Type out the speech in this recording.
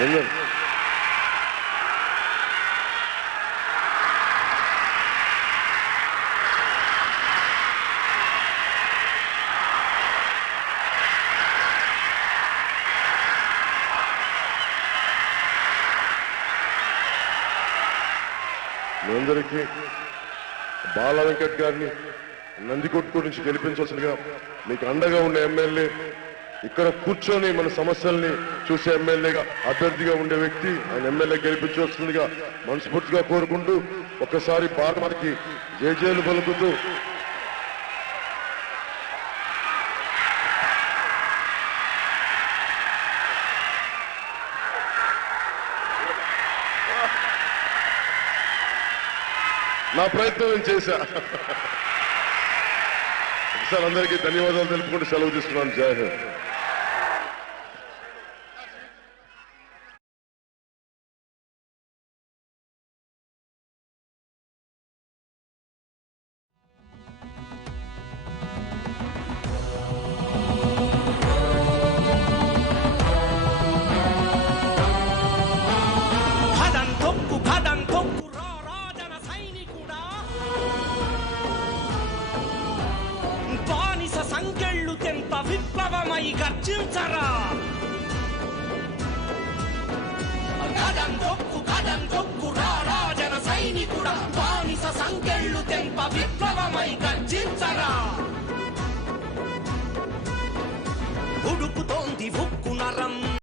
మీ అందరికీ బాల వెంకట్ గారిని నందికొట్కూరు నుంచి గెలిపించాల్సిందిగా, మీకు అండగా ఉండే ఎమ్మెల్యే, ఇక్కడ కూర్చొని మన సమస్యల్ని చూసే ఎమ్మెల్యేగా అభ్యర్థిగా ఉండే వ్యక్తి, ఆయన ఎమ్మెల్యే గెలిపించవలసిందిగా మనస్ఫూర్తిగా కోరుకుంటూ ఒక్కసారి భారతమాతకి జయజయలు పలుకుతూ నా ప్రయత్నం నేను చేశా. ఒకసారి అందరికీ ధన్యవాదాలు తెలుపుకుంటూ సెలవు తీసుకున్నాను. జై హింద్. సంకెళ్ళు తెంప విప్లవమై గర్జించరా, కదం తొక్కు రాజన సైనికుడా, బానిస సంకెళ్ళు తెంప విప్లవమై గర్జించరా.